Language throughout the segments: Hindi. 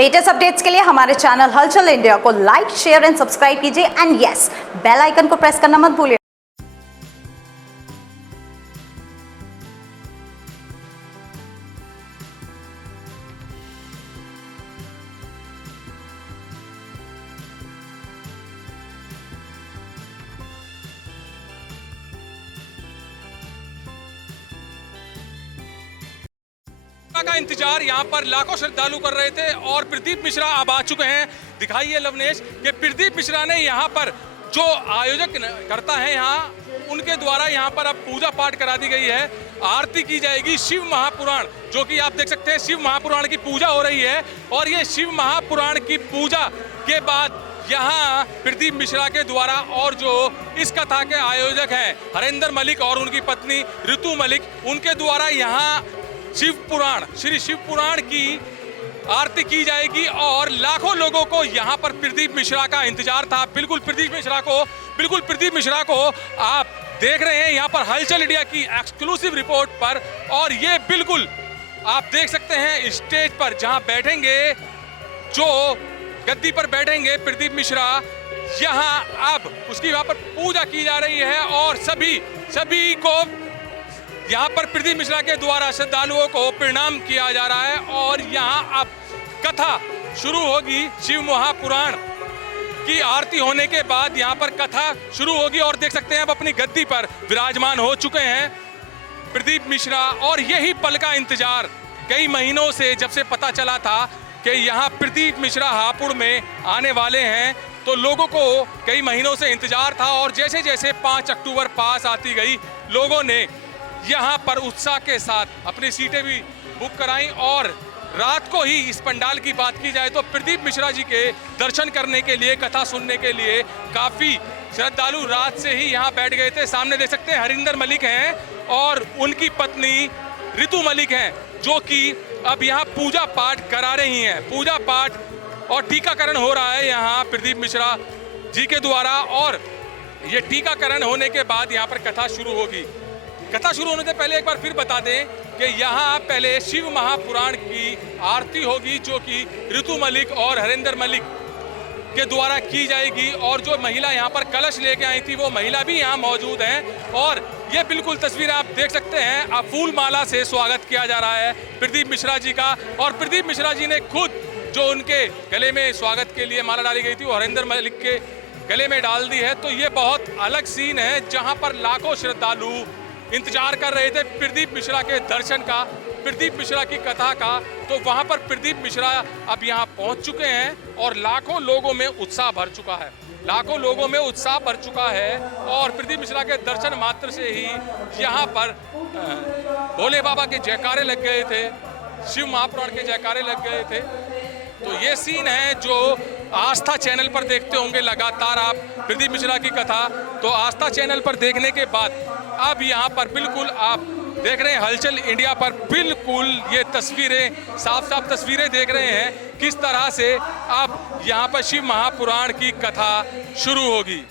लेटेस्ट अपडेट्स के लिए हमारे चैनल हलचल इंडिया को लाइक, शेयर एंड सब्सक्राइब कीजिए एंड यस, बेल आइकन को प्रेस करना मत भूलिए। का इंतजार यहाँ पर लाखों श्रद्धालु कर रहे थे और प्रदीप मिश्रा अब आ चुके हैं। दिखाइए लवनेश कि प्रदीप मिश्रा ने यहाँ पर जो आयोजक करता है यहाँ उनके द्वारा यहाँ पर अब पूजा पाठ करा दी गई है। आरती की जाएगी शिव महापुराण, जो कि आप देख सकते हैं शिव महापुराण की पूजा हो रही है। और ये शिव महापुराण की पूजा के बाद यहाँ प्रदीप मिश्रा के द्वारा और जो इस कथा के आयोजक हैं हरेंद्र मलिक और उनकी पत्नी ऋतु मलिक, उनके द्वारा यहाँ शिव पुराण, श्री शिव पुराण की आरती की जाएगी। और लाखों लोगों को यहाँ पर प्रदीप मिश्रा का इंतजार था। बिल्कुल प्रदीप मिश्रा को आप देख रहे हैं यहाँ पर हलचल इंडिया की एक्सक्लूसिव रिपोर्ट पर। और ये बिल्कुल आप देख सकते हैं स्टेज पर जहाँ बैठेंगे, जो गद्दी पर बैठेंगे प्रदीप मिश्रा, यहाँ अब उसकी वहाँ पर पूजा की जा रही है। और सभी को यहाँ पर प्रदीप मिश्रा के द्वारा श्रद्धालुओं को प्रणाम किया जा रहा है। और यहाँ अब कथा शुरू होगी। शिव महापुराण की आरती होने के बाद यहाँ पर कथा शुरू होगी। और देख सकते हैं अब अपनी गद्दी पर विराजमान हो चुके हैं प्रदीप मिश्रा। और यही पल का इंतजार कई महीनों से, जब से पता चला था कि यहाँ प्रदीप मिश्रा हापुड़ में आने वाले हैं, तो लोगों को कई महीनों से इंतजार था। और जैसे जैसे 5 अक्टूबर पास आती गई, लोगों ने यहाँ पर उत्साह के साथ अपनी सीटें भी बुक कराई। और रात को ही इस पंडाल की बात की जाए तो प्रदीप मिश्रा जी के दर्शन करने के लिए, कथा सुनने के लिए काफ़ी श्रद्धालु रात से ही यहाँ बैठ गए थे। सामने देख सकते हैं हरिंदर मलिक हैं और उनकी पत्नी ऋतु मलिक हैं, जो कि अब यहाँ पूजा पाठ करा रही हैं। पूजा पाठ और टीकाकरण हो रहा है यहाँ प्रदीप मिश्रा जी के द्वारा। और ये टीकाकरण होने के बाद यहाँ पर कथा शुरू होगी। कथा शुरू होने से पहले एक बार फिर बता दें कि यहाँ पहले शिव महापुराण की आरती होगी, जो कि ऋतु मलिक और हरेंद्र मलिक के द्वारा की जाएगी। और जो महिला यहाँ पर कलश लेके आई थी, वो महिला भी यहाँ मौजूद हैं। और ये बिल्कुल तस्वीर आप देख सकते हैं। अब फूल माला से स्वागत किया जा रहा है प्रदीप मिश्रा जी का। और प्रदीप मिश्रा जी ने खुद जो उनके गले में स्वागत के लिए माला डाली गई थी, वो हरेंद्र मलिक के गले में डाल दी है। तो ये बहुत अलग सीन है, जहाँ पर लाखों श्रद्धालु इंतजार कर रहे थे प्रदीप मिश्रा के दर्शन का, प्रदीप मिश्रा की कथा का। तो वहां पर प्रदीप मिश्रा अब यहां पहुंच चुके हैं और लाखों लोगों में उत्साह भर चुका है। और प्रदीप मिश्रा के दर्शन मात्र से ही यहां पर भोले बाबा के जयकारे लग गए थे, शिव महापुराण के जयकारे लग गए थे। तो ये सीन है जो आस्था चैनल पर देखते होंगे लगातार आप प्रदीप मिश्रा की कथा। तो आस्था चैनल पर देखने के बाद अब यहाँ पर बिल्कुल आप देख रहे हैं हलचल इंडिया पर, बिल्कुल ये तस्वीरें, साफ तस्वीरें देख रहे हैं किस तरह से अब यहाँ पर शिव महापुराण की कथा शुरू होगी।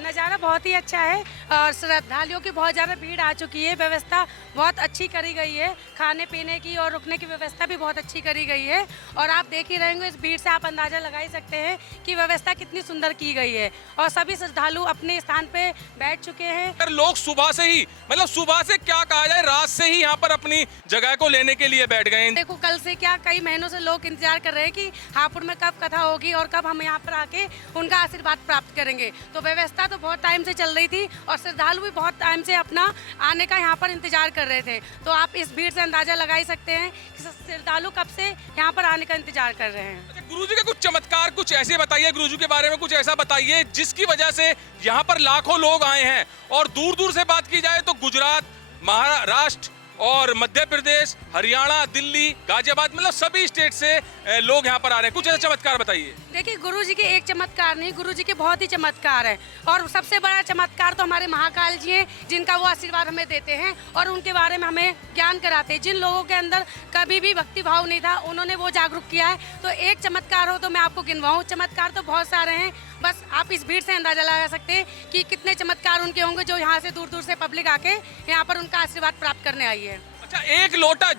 नज़ारा बहुत ही अच्छा है और श्रद्धालुओं की बहुत ज़्यादा भीड़ आ चुकी है। व्यवस्था बहुत अच्छी करी गई है, खाने पीने की और रुकने की व्यवस्था भी बहुत अच्छी करी गई है। और आप देख ही रहेंगे, इस भीड़ से आप अंदाज़ा लगा ही सकते हैं कि व्यवस्था कितनी सुंदर की गई है। और सभी श्रद्धालु अपने स्थान पे बैठ चुके हैं। लोग सुबह से ही, मतलब सुबह से क्या कहा जाए, रात से ही यहाँ पर अपनी जगह को लेने के लिए बैठ गए। देखो कल से क्या कई महीनों से लोग इंतजार कर रहे हैं कि हापुड़ में कब कथा होगी और कब हम यहाँ पर आके उनका आशीर्वाद प्राप्त करेंगे। तो व्यवस्था तो बहुत टाइम से चल रही थी और श्रद्धालु भी बहुत टाइम से अपना आने का यहाँ पर इंतजार कर रहे थे। तो आप इस भीड़ से अंदाजा लगा ही सकते हैं कि श्रद्धालु कब से यहाँ पर आने का इंतजार कर रहे हैं। अच्छा, गुरुजी के कुछ चमत्कार कुछ ऐसे बताइए, गुरुजी के बारे में कुछ ऐसा बताइए जिसकी वजह से यहाँ पर लाखों लोग आए हैं। और दूर दूर से बात की जाए तो गुजरात, महाराष्ट्र और मध्य प्रदेश, हरियाणा, दिल्ली, गाजियाबाद, मतलब सभी स्टेट से लोग यहाँ पर आ रहे हैं। कुछ ऐसा चमत्कार बताइए। देखिए गुरुजी के एक चमत्कार नहीं, गुरुजी के बहुत ही चमत्कार है। और सबसे बड़ा चमत्कार तो हमारे महाकाल जी हैं, जिनका वो आशीर्वाद हमें देते हैं और उनके बारे में हमें ज्ञान कराते हैं। जिन लोगों के अंदर कभी भी भक्ति भाव नहीं था, उन्होंने वो जागरूक किया है। तो एक चमत्कार हो तो मैं आपको गिनवाऊँ, चमत्कार तो बहुत सारे हैं। बस आप इस भीड़ से अंदाजा लगा सकते हैं कि कितने चमत्कार उनके होंगे, जो यहाँ से दूर दूर से पब्लिक आके यहाँ पर उनका आशीर्वाद प्राप्त करने आई है। अच्छा, एक लोटा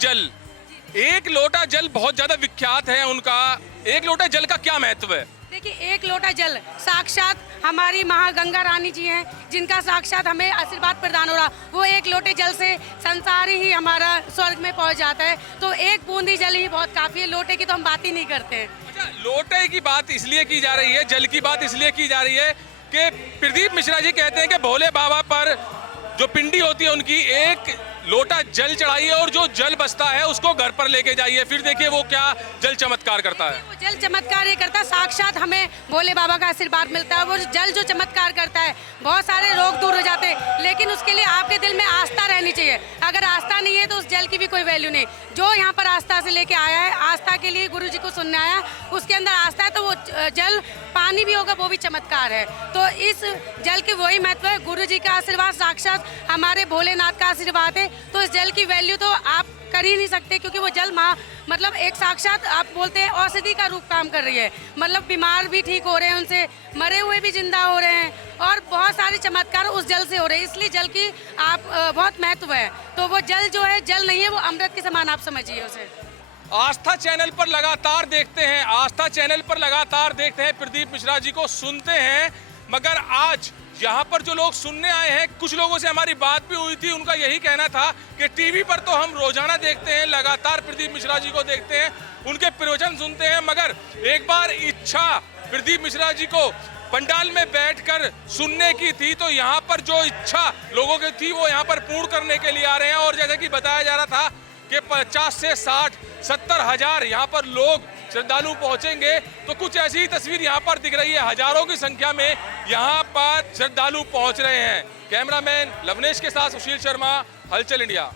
जल बहुत ज्यादा विख्यात है उनका एक लोटा जल का क्या महत्व है? देखिए, एक लोटा जल साक्षात हमारी महागंगा रानी जी हैं, जिनका साक्षात हमें आशीर्वाद प्रदान हो रहा। वो एक लोटे जल से संसार ही हमारा स्वर्ग में पहुंच जाता है। तो एक बूंदी जल ही बहुत काफी है, लोटे की तो हम बात ही नहीं करते हैं। अच्छा, लोटे की बात इसलिए की जा रही है, जल की बात इसलिए की जा रही है कि प्रदीप मिश्रा जी कहते हैं कि भोले बाबा पर जो पिंडी होती है उनकी एक लोटा जल चढ़ाइए और जो जल बचता है उसको घर पर लेके जाइए। फिर देखिए वो क्या जल चमत्कार करता है। वो जल चमत्कार ये करता है, साक्षात हमें भोले बाबा का आशीर्वाद मिलता है। वो जल जो चमत्कार करता है, बहुत सारे रोग दूर हो जाते हैं, लेकिन उसके लिए आपके दिल में आस्था रहनी चाहिए। अगर आस्था नहीं है तो उस जल की भी कोई वैल्यू नहीं। जो यहाँ पर आस्था से लेके आया है, आस्था के लिए गुरु जी को सुनने आया, उसके अंदर आस्था है, तो वो जल पानी भी होगा, वो भी चमत्कार है। तो इस जल की वही महत्व है। गुरु जी का आशीर्वाद साक्षात हमारे भोलेनाथ का आशीर्वाद है। तो इस जल की वैल्यू तो आप कर ही नहीं सकते, क्योंकि वो जल मतलब एक साक्षात आप बोलते हैं औषधि का रूप काम कर रही है। मतलब बीमार भी ठीक हो रहे हैं उनसे, मरे हुए भी जिंदा हो रहे हैं, और बहुत सारे चमत्कार उस जल से हो रहे हैं। इसलिए जल की आप बहुत महत्व है। तो वो जल जो है, जल नहीं है, वो अमृत के समान आप समझिए उसे। आस्था चैनल पर लगातार देखते हैं, आस्था चैनल पर लगातार देखते हैं, प्रदीप मिश्रा जी को सुनते हैं, मगर आज यहाँ पर जो लोग सुनने आए हैं, कुछ लोगों से हमारी बात भी हुई थी, उनका यही कहना था कि टीवी पर तो हम रोजाना देखते हैं, लगातार प्रदीप मिश्रा जी को देखते हैं, उनके प्रवचन सुनते हैं, मगर एक बार इच्छा प्रदीप मिश्रा जी को पंडाल में बैठकर सुनने की थी। तो यहाँ पर जो इच्छा लोगों की थी वो यहाँ पर पूर्ण करने के लिए आ रहे हैं। और जैसे कि बताया जा रहा था कि 50 से 60-70 हजार यहाँ पर लोग श्रद्धालु पहुंचेंगे, तो कुछ ऐसी ही तस्वीर यहाँ पर दिख रही है। हजारों की संख्या में यहाँ पर श्रद्धालु पहुंच रहे हैं। कैमरामैन लवनेश के साथ सुशील शर्मा, हलचल इंडिया।